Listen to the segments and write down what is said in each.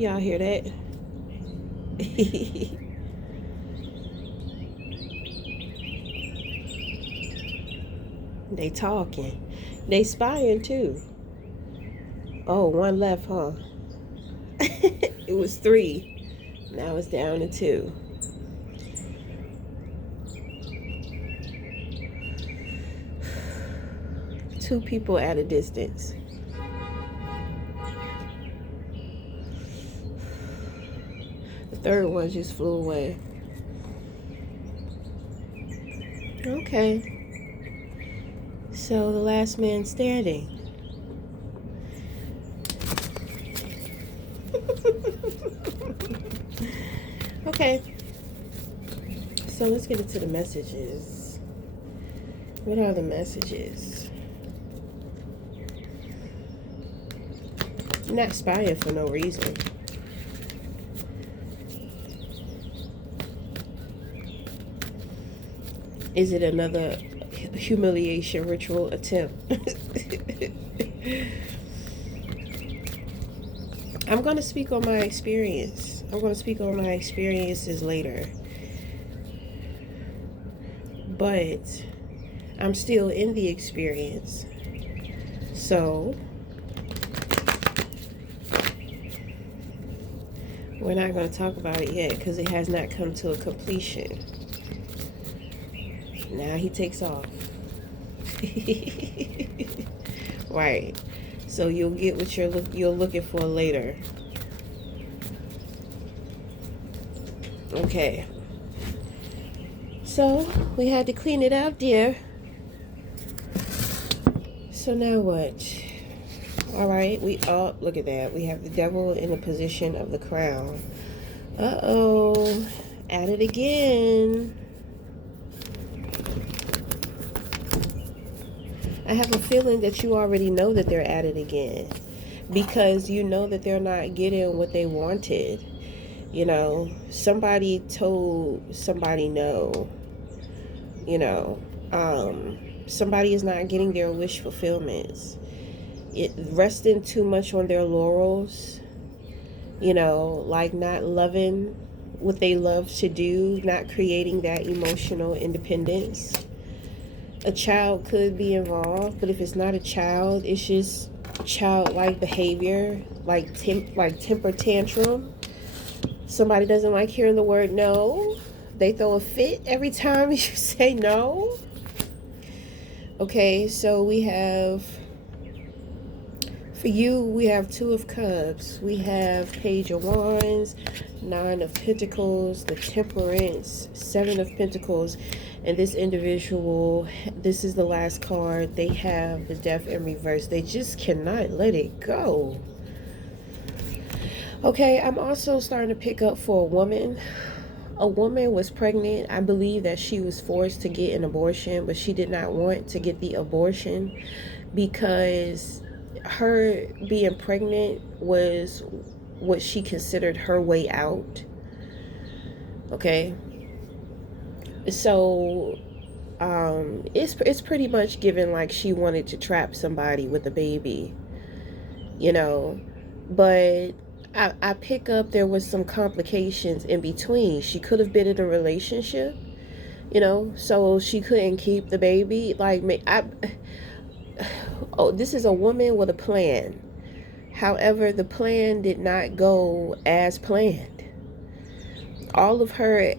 Y'all hear that? They talking. They spying too. Oh, one left, huh? It was three. Now it's down to two. Two people at a distance. The third one just flew away. Okay. So the last man standing. Okay. So let's get into the messages. What are the messages? I'm not spying for no reason. Is it another humiliation ritual attempt? I'm going to speak on my experience. I'm going to speak on my experiences later. But I'm still in the experience. So we're not going to talk about it yet because it has not come to a completion. Now he takes off. Right. So you'll get what you're looking for later. Okay. So we had to clean it out, dear. So now what? All right. Look at that. We have the devil in the position of the crown. Uh-oh. At it again. I have a feeling that you already know that they're at it again because you know that they're not getting what they wanted. You know, somebody told somebody no. You know, somebody is not getting their wish fulfillments. It resting too much on their laurels. You know, like not loving what they love to do, not creating that emotional independence. A child could be involved, but if it's not a child, it's just childlike behavior, like temper tantrum. Somebody doesn't like hearing the word no. They throw a fit every time you say no. Okay, so we have, for you, we have Two of Cups. We have Page of Wands, Nine of Pentacles, the Temperance, Seven of Pentacles. And this individual, this is the last card. They have the Death in reverse. They just cannot let it go. Okay, I'm also starting to pick up for a woman. A woman was pregnant. I believe that she was forced to get an abortion, but she did not want to get the abortion because her being pregnant was what she considered her way out. Okay. So it's pretty much given like she wanted to trap somebody with a baby, you know. But I pick up there was some complications in between. She could have been in a relationship, you know, so she couldn't keep the baby. Like oh, this is a woman with a plan. However, the plan did not go as planned.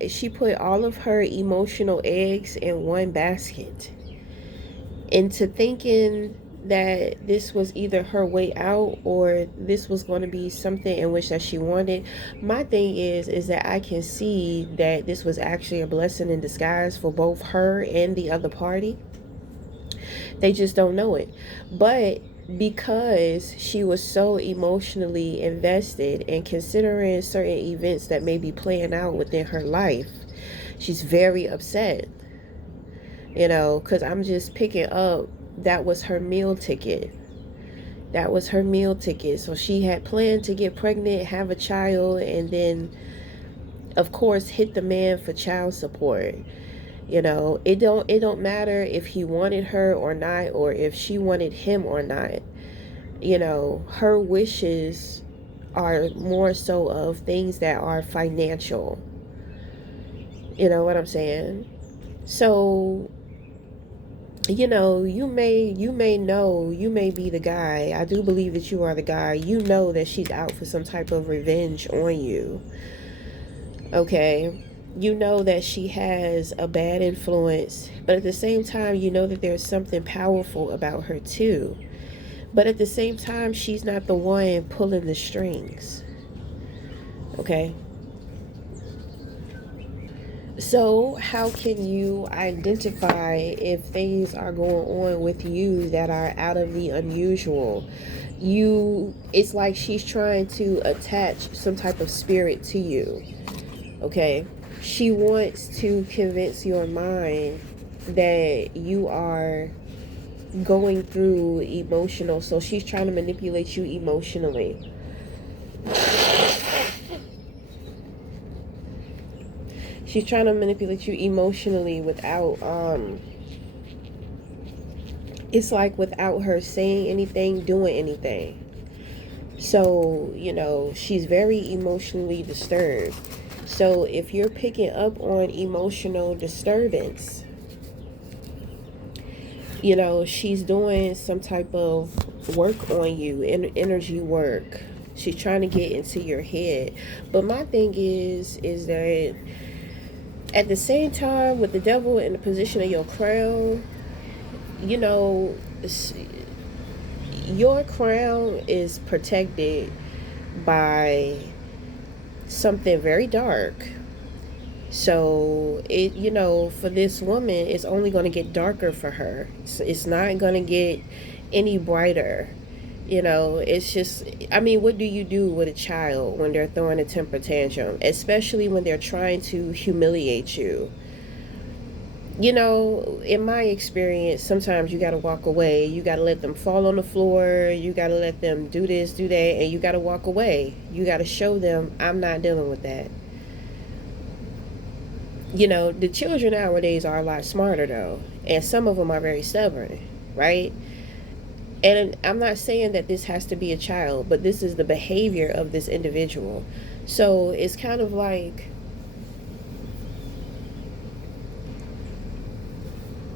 She put all of her emotional eggs in one basket. Into thinking that this was either her way out or this was going to be something in which that she wanted. My thing is that I can see that this was actually a blessing in disguise for both her and the other party. They just don't know it. But because she was so emotionally invested and considering certain events that may be playing out within her life, she's very upset. You know, because I'm just picking up that was her meal ticket. That was her meal ticket. So she had planned to get pregnant, have a child, and then, of course, hit the man for child support. You know, it don't matter if he wanted her or not, or if she wanted him or not. You know, her wishes are more so of things that are financial. You know what I'm saying? So, you may be the guy. I do believe that you are the guy. You know that she's out for some type of revenge on you. Okay? You know that she has a bad influence, but at the same time, you know that there's something powerful about her too. But at the same time, she's not the one pulling the strings. Okay? So, how can you identify if things are going on with you that are out of the unusual? It's like she's trying to attach some type of spirit to you. Okay? She wants to convince your mind that you are going through emotional, so she's trying to manipulate you emotionally. She's trying to manipulate you emotionally without it's like without her saying anything, doing anything. So, she's very emotionally disturbed. So, if you're picking up on emotional disturbance, she's doing some type of work on you, energy work. She's trying to get into your head. But my thing is that at the same time, with the devil in the position of your crown, you know, your crown is protected by something very dark. So for this woman, it's only going to get darker for her. It's not going to get any brighter. It's just, I mean, what do you do with a child when they're throwing a temper tantrum, especially when they're trying to humiliate you? In my experience, sometimes you got to walk away. You got to let them fall on the floor. You got to let them do this, do that, and you got to walk away. You got to show them, I'm not dealing with that. The children nowadays are a lot smarter, though, and some of them are very stubborn, right? And I'm not saying that this has to be a child, but this is the behavior of this individual. So it's kind of like,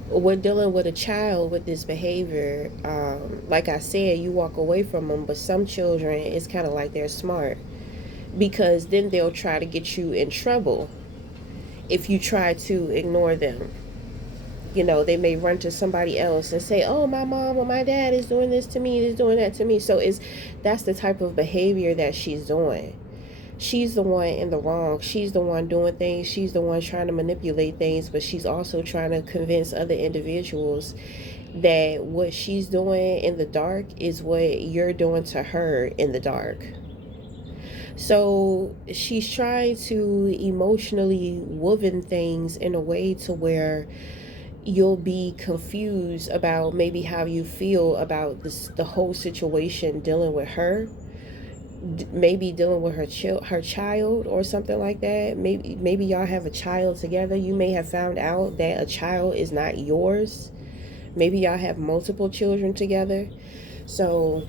when dealing with a child with this behavior, like I said, you walk away from them. But some children, it's kind of like they're smart, because then they'll try to get you in trouble if you try to ignore them. They may run to somebody else and say, oh, my mom or my dad is doing this to me, is doing that to me. So that's the type of behavior that she's doing. She's the one in the wrong. She's the one doing things. She's the one trying to manipulate things, but she's also trying to convince other individuals that what she's doing in the dark is what you're doing to her in the dark. So she's trying to emotionally woven things in a way to where you'll be confused about maybe how you feel about the whole situation, dealing with her, maybe dealing with her child or something like that. Maybe y'all have a child together. You may have found out that a child is not yours. Maybe y'all have multiple children together. So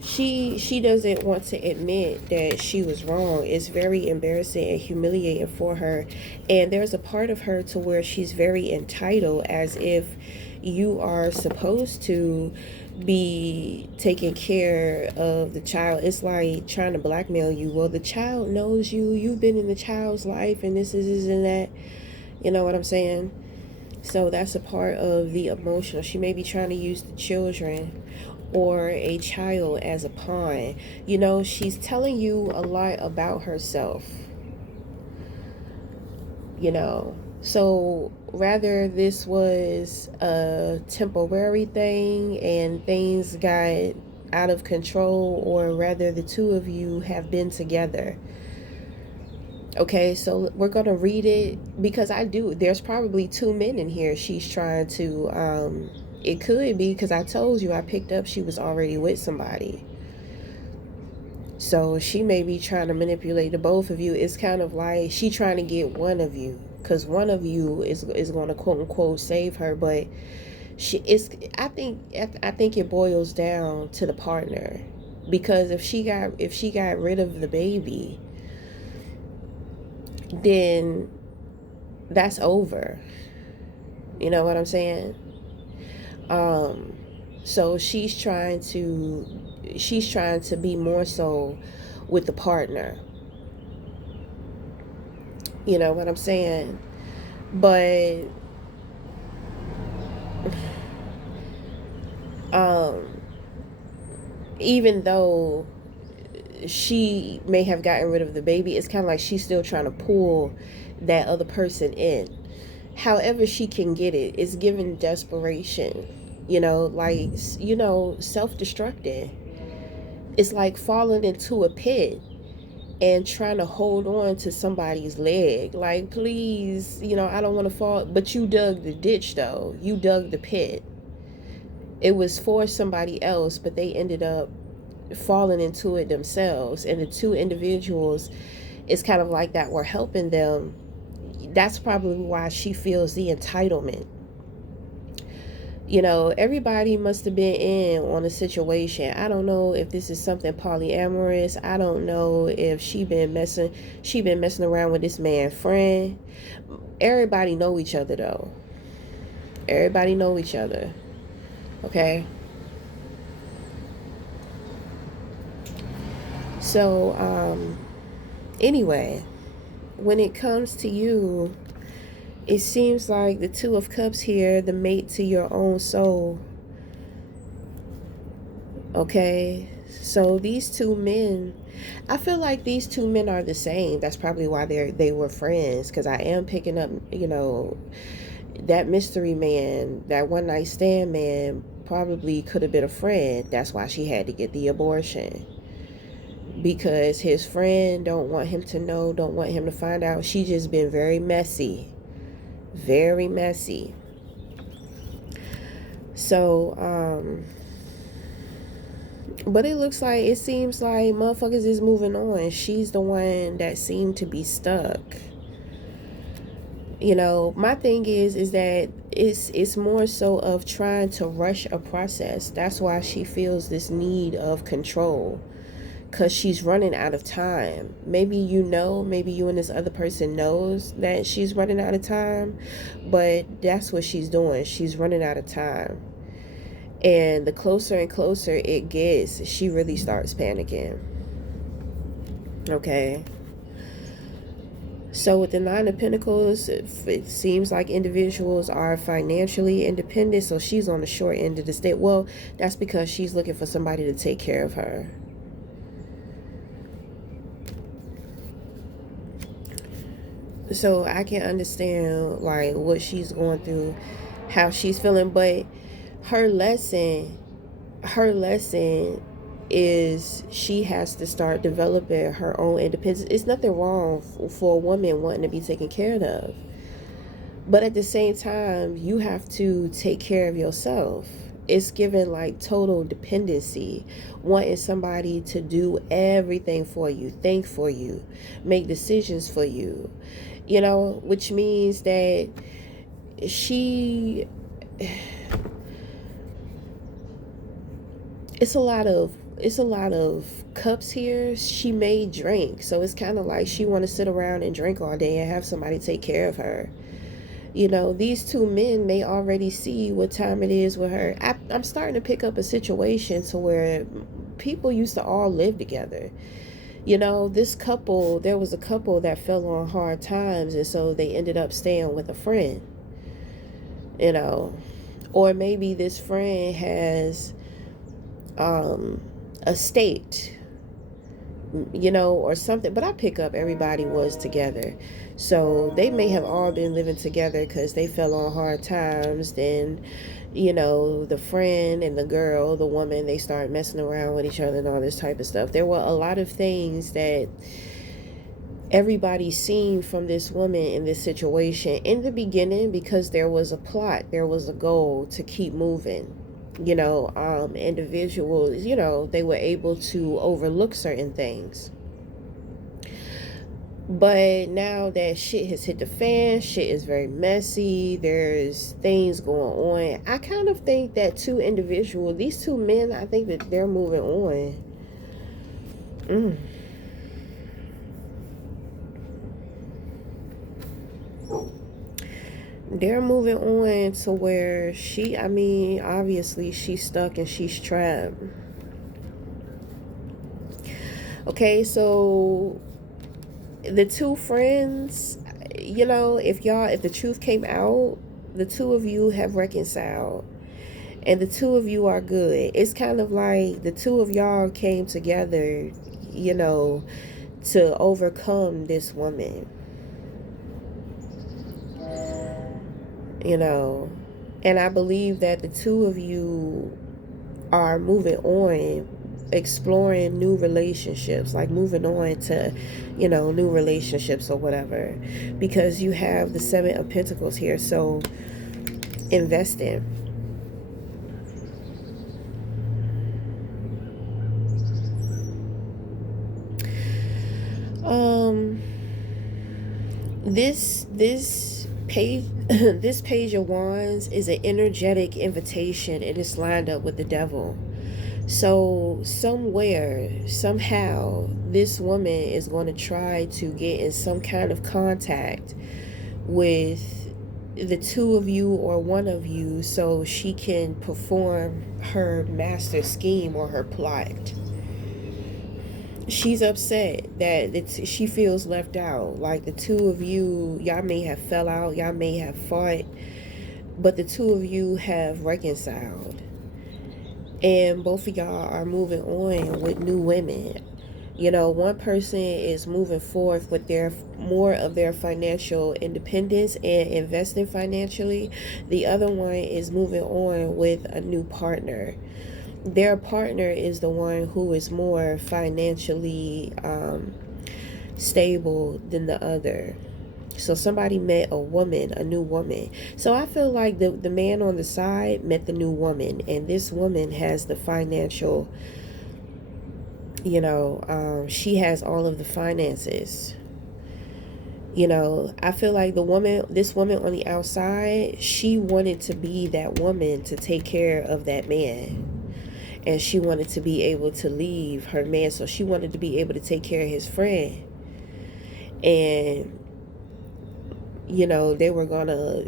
she doesn't want to admit that she was wrong. It's very embarrassing and humiliating for her. And there's a part of her to where she's very entitled, as if you are supposed to be taking care of the child. It's like trying to blackmail you. Well, the child knows you. You've been in the child's life, and this and that. You know what I'm saying? So that's a part of the emotional. She may be trying to use the children or a child as a pawn. She's telling you a lot about herself. So rather this was a temporary thing and things got out of control, or rather the two of you have been together. Okay, so we're gonna read it, because there's probably two men in here she's trying to it could be, because I told you, I picked up she was already with somebody. So she may be trying to manipulate the both of you. It's kind of like she trying to get one of you, because one of you is going to quote unquote save her, but I think it boils down to the partner, because if she got rid of the baby, then that's over. You know what I'm saying? Um, so she's trying to be more so with the partner. You know what I'm saying? But um, even though she may have gotten rid of the baby, it's kind of like she's still trying to pull that other person in. However, she can get it. It's given desperation. Like, self destructing. It's like falling into a pit and trying to hold on to somebody's leg. Like, please, I don't want to fall. But you dug the ditch, though. You dug the pit. It was for somebody else, but they ended up falling into it themselves. And the two individuals, it's kind of like that, were helping them. That's probably why she feels the entitlement. Everybody must have been in on a situation. I don't know if this is something polyamorous. I don't know if she been messing around with this man friend. Everybody know each other though. Everybody know each other. Okay? So, anyway, when it comes to you, it seems like the Two of Cups here, the mate to your own soul. Okay? So these two men, I feel like these two men are the same. That's probably why they were friends, because I am picking up, that mystery man, that one night stand man probably could have been a friend. That's why she had to get the abortion, because his friend don't want him to know, don't want him to find out. She just been very messy. Very messy. So, but it seems like motherfuckers is moving on. She's the one that seemed to be stuck. My thing is that it's more so of trying to rush a process. That's why she feels this need of control, because she's running out of time. Maybe maybe you and this other person knows that she's running out of time, but that's what she's doing. She's running out of time. And the closer and closer it gets, she really starts panicking. Okay? So with the Nine of Pentacles, it seems like individuals are financially independent, so she's on the short end of the stick. Well, that's because she's looking for somebody to take care of her. So I can understand like what she's going through, how she's feeling, but her lesson is she has to start developing her own independence. It's nothing wrong for a woman wanting to be taken care of, but at the same time you have to take care of yourself. It's given like total dependency, wanting somebody to do everything for you, think for you, make decisions for you, which means that she it's a lot of cups here. She may drink, so it's kind of like she want to sit around and drink all day and have somebody take care of her. These two men may already see what time it is with her. I'm starting to pick up a situation to where people used to all live together. There was a couple that fell on hard times, and so they ended up staying with a friend. Or maybe this friend has a state, or something. But I pick up everybody was together. So they may have all been living together because they fell on hard times. Then, the friend and the girl, the woman, they started messing around with each other and all this type of stuff. There were a lot of things that everybody seen from this woman in this situation in the beginning, because there was a plot, there was a goal to keep moving. Individuals, they were able to overlook certain things. But now that shit has hit the fan, shit is very messy. There's things going on. I kind of think that these two men, I think that they're moving on. Mm. They're moving on to where obviously she's stuck and she's trapped. Okay, so the two friends, if the truth came out, the two of you have reconciled and the two of you are good. It's kind of like the two of y'all came together, to overcome this woman, you know. And I believe that the two of you are moving on, exploring new relationships, like moving on to, new relationships or whatever, because you have the Seven of Pentacles here. So invest in. This page this Page of Wands is an energetic invitation, and it's lined up with the Devil. So somewhere, somehow, this woman is going to try to get in some kind of contact with the two of you or one of you so she can perform her master scheme or her plot. She's upset that she feels left out. Like the two of you, y'all may have fell out, y'all may have fought, but the two of you have reconciled. And both of y'all are moving on with new women. One person is moving forth with more of their financial independence and investing financially. The other one is moving on with a new partner. Their partner is the one who is more financially stable than the other. So somebody met a new woman. So I feel like the man on the side met the new woman, and this woman has the financial, she has all of the finances. I feel like this woman on the outside, she wanted to be that woman to take care of that man. And she wanted to be able to leave her man, so she wanted to be able to take care of his friend. And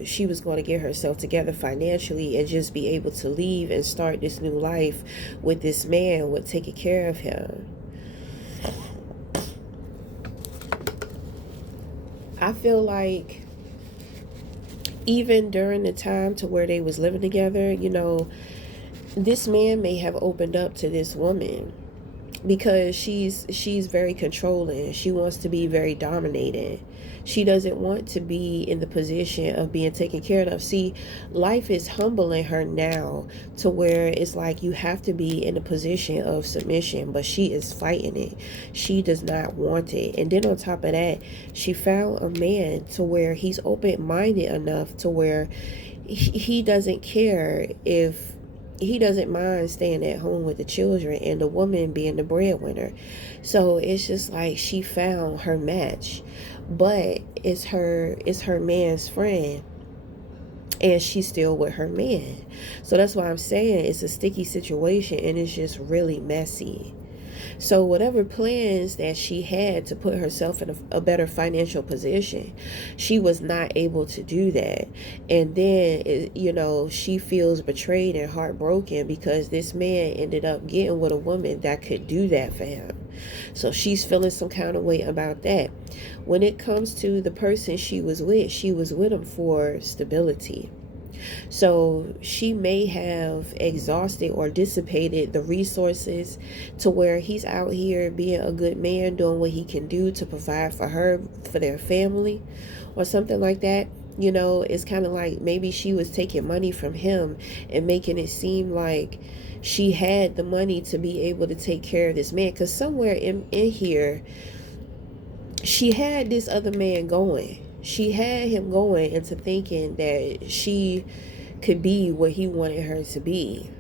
she was going to get herself together financially and just be able to leave and start this new life with this man, with taking care of him. I feel like even during the time to where they was living together, this man may have opened up to this woman because she's very controlling. She wants to be very dominating. She doesn't want to be in the position of being taken care of. See, life is humbling her now to where it's like you have to be in a position of submission, but she is fighting it. She does not want it. And then on top of that, she found a man to where he's open-minded enough to where he doesn't care if he doesn't mind staying at home with the children and the woman being the breadwinner. So it's just like she found her match, but it's her man's friend, and she's still with her man. So that's why I'm saying it's a sticky situation, and it's just really messy. So whatever plans that she had to put herself in a better financial position, she was not able to do that. And then, she feels betrayed and heartbroken because this man ended up getting with a woman that could do that for him. So she's feeling some kind of way about that. When it comes to the person she was with him for stability. So she may have exhausted or dissipated the resources to where he's out here being a good man, doing what he can do to provide for her, for their family, or something like that. It's kind of like maybe she was taking money from him and making it seem like she had the money to be able to take care of this man. Because somewhere in here, she had this other man going. She had him going into thinking that she could be what he wanted her to be.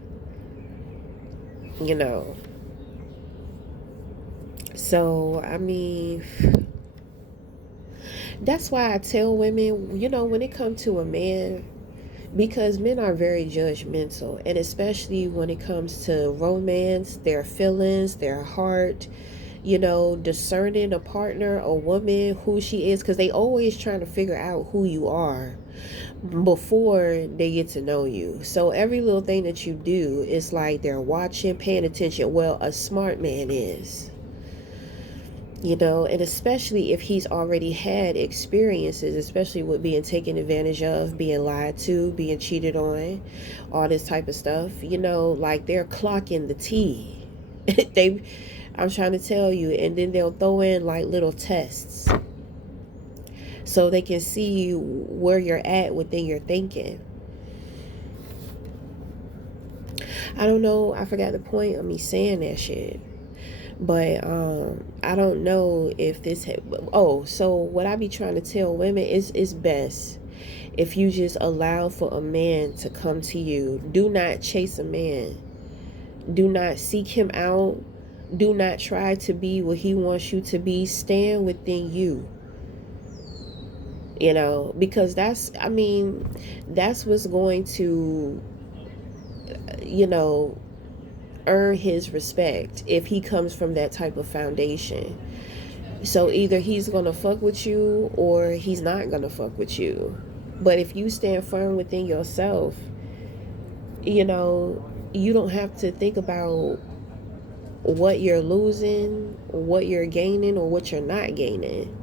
So, That's why I tell women, when it comes to a man, because men are very judgmental, and especially when it comes to romance, their feelings, their heart, discerning a partner, a woman, who she is, because they always trying to figure out who you are before they get to know you. So every little thing that you do is like they're watching, paying attention. Well, a smart man is. And especially if he's already had experiences, especially with being taken advantage of, being lied to, being cheated on, all this type of stuff, like they're clocking the T. they I'm trying to tell you, and then they'll throw in like little tests so they can see where you're at within your thinking. I don't know, I forgot the point of me saying that shit. But I don't know if this so what I be trying to tell women is it's best if you just allow for a man to come to you. Do not chase a man. Do not seek him out. Do not try to be what he wants you to be. Stand within you. Because that's what's going to, earn his respect if he comes from that type of foundation. So either he's gonna fuck with you or he's not gonna fuck with you. But if you stand firm within yourself, you don't have to think about what you're losing, what you're gaining, or what you're not gaining.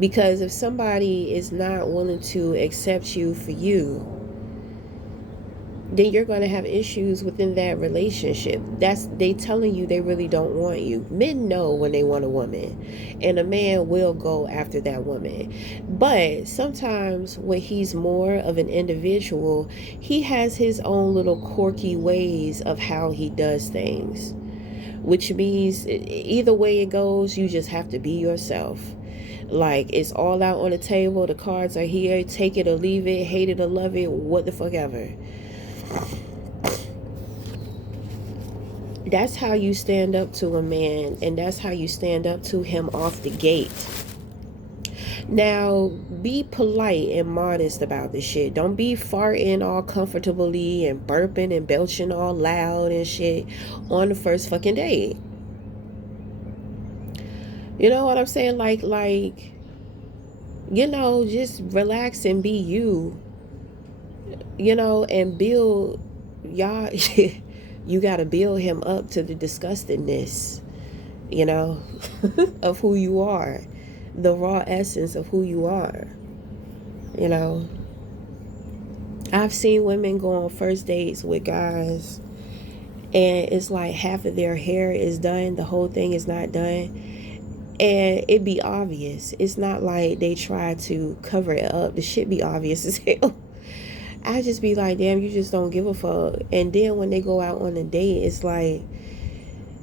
Because if somebody is not willing to accept you for you, then you're going to have issues within that relationship. They telling you they really don't want you. Men know when they want a woman, and a man will go after that woman. But sometimes when he's more of an individual, he has his own little quirky ways of how he does things, which means either way it goes, you just have to be yourself. Like, it's all out on the table, the cards are here, take it or leave it, hate it or love it, what the fuck ever. That's how you stand up to a man, and that's how you stand up to him off the gate. Now, be polite and modest about this shit. Don't be farting all comfortably and burping and belching all loud and shit on the first fucking date. You know what I'm saying? Like, just relax and be you. And build y'all. You got to build him up to the disgustingness, of who you are, the raw essence of who you are. I've seen women go on first dates with guys, and it's like half of their hair is done, the whole thing is not done, and it be obvious. It's not like they try to cover it up. The shit be obvious as hell. I just be like, damn, you just don't give a fuck. And then when they go out on a date, it's like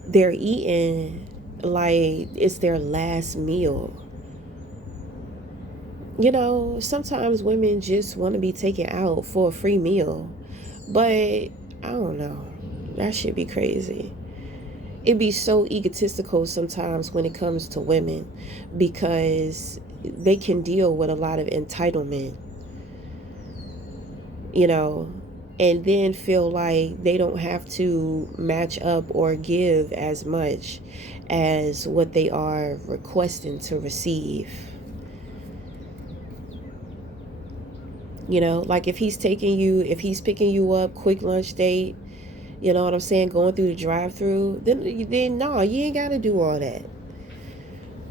they're eating like it's their last meal. Sometimes women just want to be taken out for a free meal. But I don't know. That should be crazy. It'd be so egotistical sometimes when it comes to women, because they can deal with a lot of entitlement. And then feel like they don't have to match up or give as much as what they are requesting to receive. Like if he's picking you up, quick lunch date, you know what I'm saying, going through the drive-through, then no, you ain't got to do all that.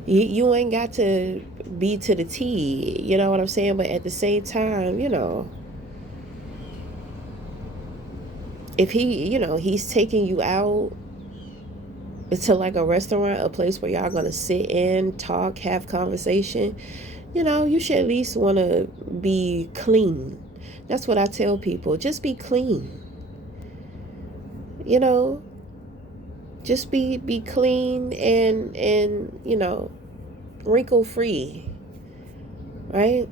You ain't got to be to the T, you know what I'm saying? But at the same time, if he's taking you out to like a restaurant, a place where y'all gonna sit in, talk, have conversation, you should at least want to be clean. That's what I tell people. Just be clean. Just be clean and wrinkle free, right?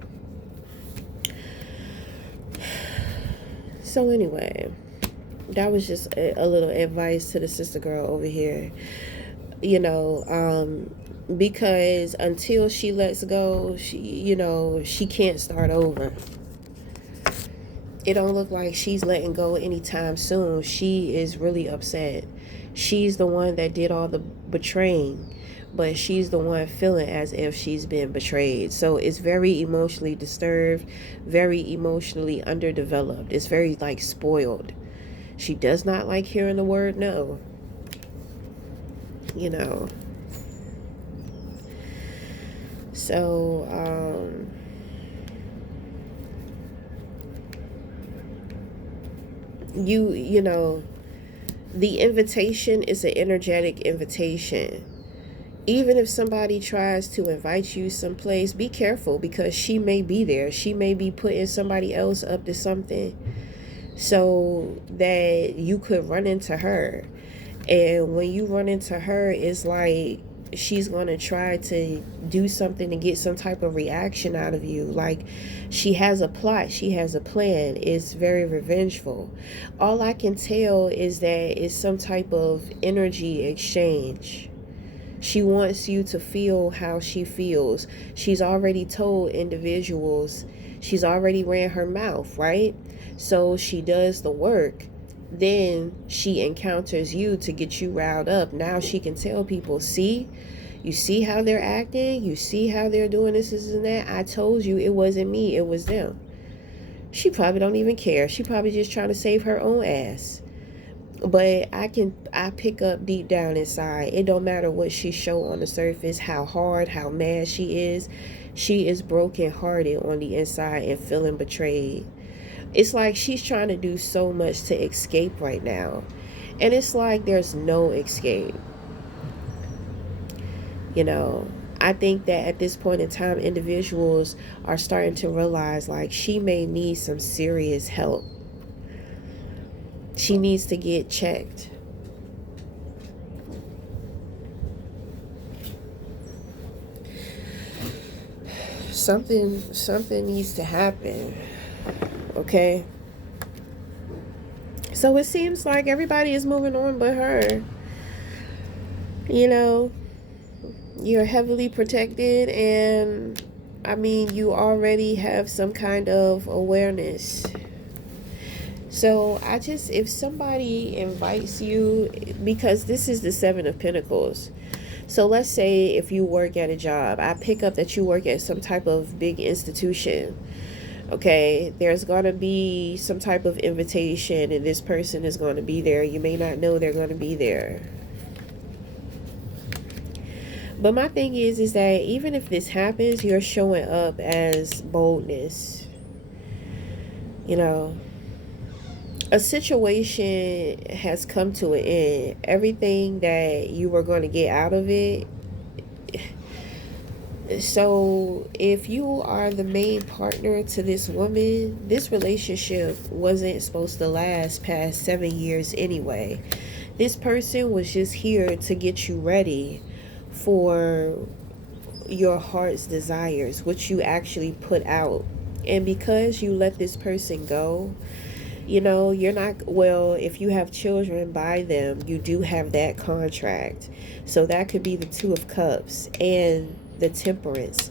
So anyway, that was just a little advice to the sister girl over here. because until she lets go, she can't start over. It don't look like she's letting go anytime soon. She is really upset. She's the one that did all the betraying, but she's the one feeling as if she's been betrayed. So it's very emotionally disturbed, very emotionally underdeveloped. It's very like spoiled. She does not like hearing the word no. So you know the invitation is an energetic invitation. Even if somebody tries to invite you someplace, be careful, because she may be there. She may be putting somebody else up to something so that you could run into her. And when you run into her, it's like she's going to try to do something to get some type of reaction out of you. Like she has a plot, she has a plan. It's very revengeful. All I can tell is that it's some type of energy exchange. She wants you to feel how she feels. She's already told individuals, she's already ran her mouth, right? So she does the work. Then she encounters you to get you riled up. Now she can tell people, see, you see how they're acting? You see how they're doing this and that? I told you it wasn't me, it was them. She probably don't even care. She probably just trying to save her own ass. But I pick up deep down inside. It don't matter what she show on the surface, how hard, how mad she is. She is broken hearted on the inside and feeling betrayed. It's like she's trying to do so much to escape right now. And it's like there's no escape. I think that at this point in time, individuals are starting to realize like she may need some serious help. She needs to get checked. Something needs to happen. Okay? So it seems like everybody is moving on but her. You're heavily protected, and you already have some kind of awareness. So if somebody invites you, because this is the Seven of Pentacles. So let's say if you work at a job, I pick up that you work at some type of big institution. Okay, there's going to be some type of invitation and this person is going to be there. You may not know they're going to be there. But my thing is that even if this happens, you're showing up as boldness. A situation has come to an end. Everything that you were going to get out of it. So if you are the main partner to this woman, this relationship wasn't supposed to last past 7 years anyway. This person was just here to get you ready for your heart's desires, which you actually put out. And because you let this person go, you're not, if you have children by them, you do have that contract. So that could be the Two of Cups and the Temperance,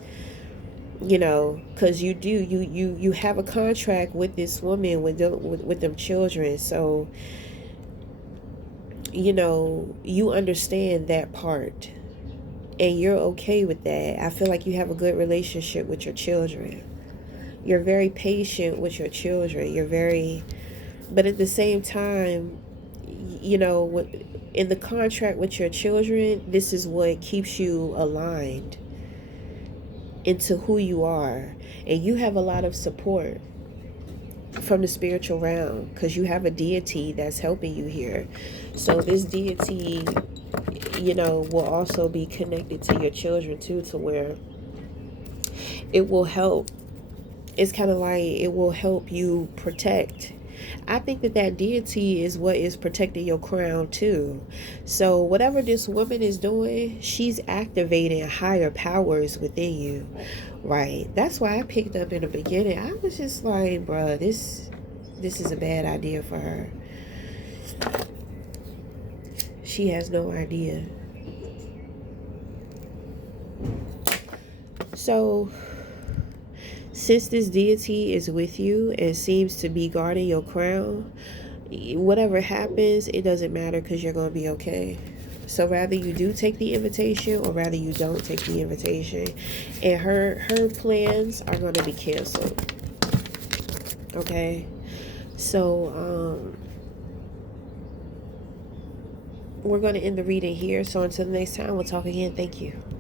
because you have a contract with this woman with them children. So, you understand that part and you're okay with that. I feel like you have a good relationship with your children. You're very patient with your children. But at the same time, in the contract with your children, this is what keeps you aligned into who you are. And you have a lot of support from the spiritual realm because you have a deity that's helping you here. So this deity, will also be connected to your children too, to where it will help. It's kind of like it will help you protect. I think that deity is what is protecting your crown too. So whatever this woman is doing, she's activating higher powers within you, right? That's why I picked up in the beginning. I was just like, bruh, this is a bad idea for her. She has no idea. So, since this deity is with you and seems to be guarding your crown, whatever happens, it doesn't matter because you're going to be okay. So rather you do take the invitation or rather you don't take the invitation, and her plans are going to be canceled. Okay, so we're going to end the reading here. So until the next time, we'll talk again. Thank you.